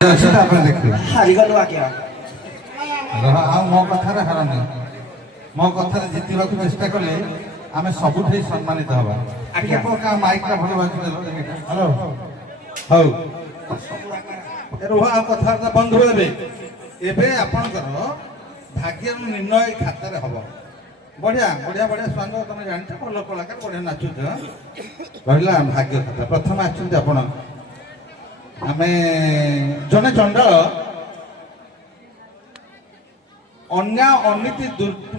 देखिए हारिगलु आज्ञा मो कथार हारनी मो कथार जितवा चेष्टा कले आम सबुठ सम्मानित हवा क्या माइक भल हेलो हौ रुह आ कथबार्ता बंद होबे एबे आपनकर भाग्य निर्णय खातार हम बढ़िया बढ़िया बढ़िया स्वांग तुम जानते भल कलाकार बढ़िया नाचुच रहा भाग्य खाता प्रथम आम आमे जने चंडाल अन्याय अनीति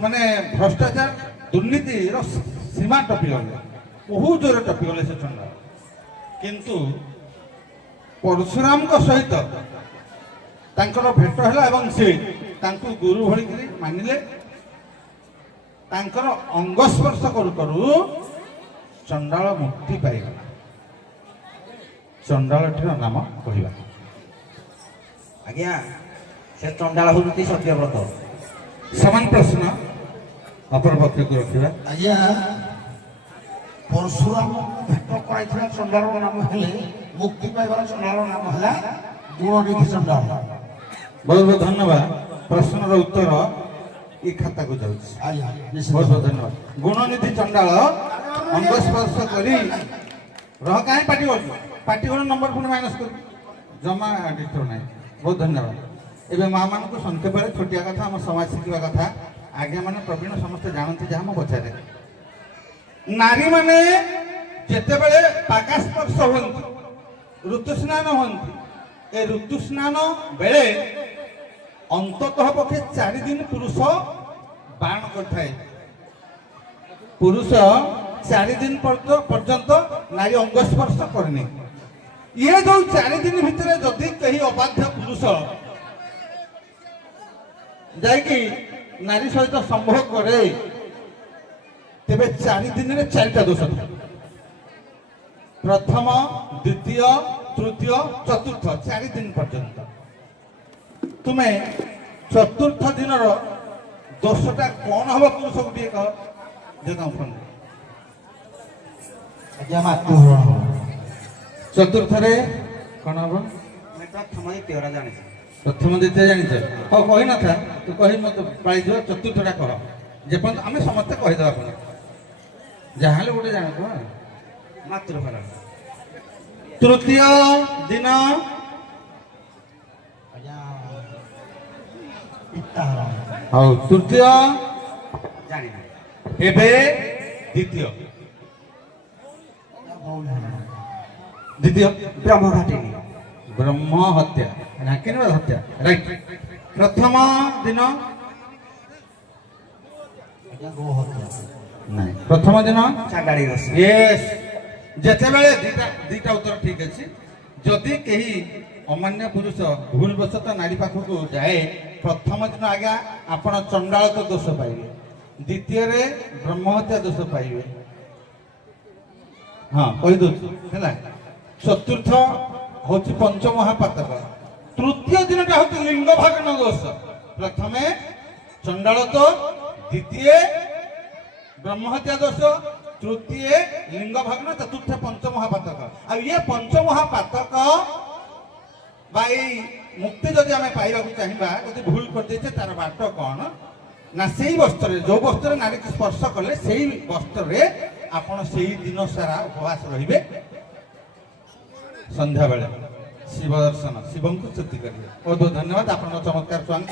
माने भ्रष्टाचार दुर्नीति सीमा टपिगले बहुत जोर टपिगले से चंडाल किंतु परशुराम सहित तांकर भेट है एवं से तांको गुरु भली मानिले तांकर अंग स्पर्श करू करू चंडाल मुक्ति पाइगला चंडालटीर नाम कहवा आज्ञा से चंडाल हूँ सत्यव्रत समान प्रश्न अपर पक्ष को रखा आज्ञा परशुराम भेट कर चंडाल नाम है मुक्ति पाइबार चंडाल नाम है गुणनिधि चंडाल। बहुत बहुत धन्यवाद प्रश्न उत्तर ये खाता को जाऊँ बहुत बहुत धन्यवाद गुणनिधि चंडाल अंग स्पर्श करी रह कहीं पार्टी को नंबर पुणी माइनस कर जमा डिस्टर्ब ना बहुत धन्यवाद एवं माँ मान को संक्षेप छोटिया कथा आम समाज शिखा कथा आज्ञा मान प्रवीण समस्त जानते जहाँ मो पचारे नारी माने जिते बड़े पाकास्पर्श हमें ऋतुस्नान हमें ए ऋतुस्नान बेले अंततः पक्षे 4 दिन पुरुष बाण कर पुरुष 4 दिन पर्यंत नारी अंग स्पर्श करनी ये जो 4 दिन भितर जदि कहीं अबाध्य पुरुष जाकि नारी सहित संभोग करे तेबे 4 दिन रे 4टा दोष प्रथम द्वितीय तृतीय चतुर्थ 4 दिन पर्यंत तुम्हें चतुर्थ दिन दोषटा कौन हम पुरुष गोटे कह जो फोन चतुर्थ रे कौन हम प्रथम द्वितीय जाने प्रथम द्वितीय जानी हाँ कही न था तू कही मत पाई चतुर्थटा कह जेपर्यंत आम समस्ते कहीदे आप जहाँ गोटे जान कह मातृफल तृतीय दिन हाँ तृतीय जानी एबे द्वितीय द्वितीय ब्रह्म घाटिनी ब्रह्म हत्या हत्या राइट प्रथम दिन नहीं प्रथम दिन चांडाली रस यस जेते बेले दीटा उत्तर ठीक अच्छे जदि कहीं अमान्य पुरुष भूलवशतः नारी पाखक जाए प्रथम दिन आज्ञा आपण चंडाल तो दोष पाइबे द्वितीय रे ब्रह्महत्या दोष पाइबे हाँ कही दूसरा चतुर्थ हूँ पंचमहापातक तृतीय दिन हूँ लिंग भागन दोष प्रथमे चंडाल तो द्वितीय ब्रह्महत्या दोष तृतीय लिंग भागन चतुर्थ पंचमहापातक आ ये पंचमहापातक भाई मुक्ति जदि आम पाइबा चाहिए जब भूल कर तार बाट कौन ना से वस्त्र जो वस्त्र नारी को स्पर्श कले से वस्त्र आपण से दिन सारा उपवास रे संध्या बेले शिव दर्शन शिव को स्तुति करेंगे बहुत बहुत धन्यवाद आप चमत्कार स्वांग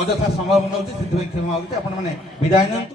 अଯଥା समय बनाऊँ से क्षमा होगी आप विदाय नि।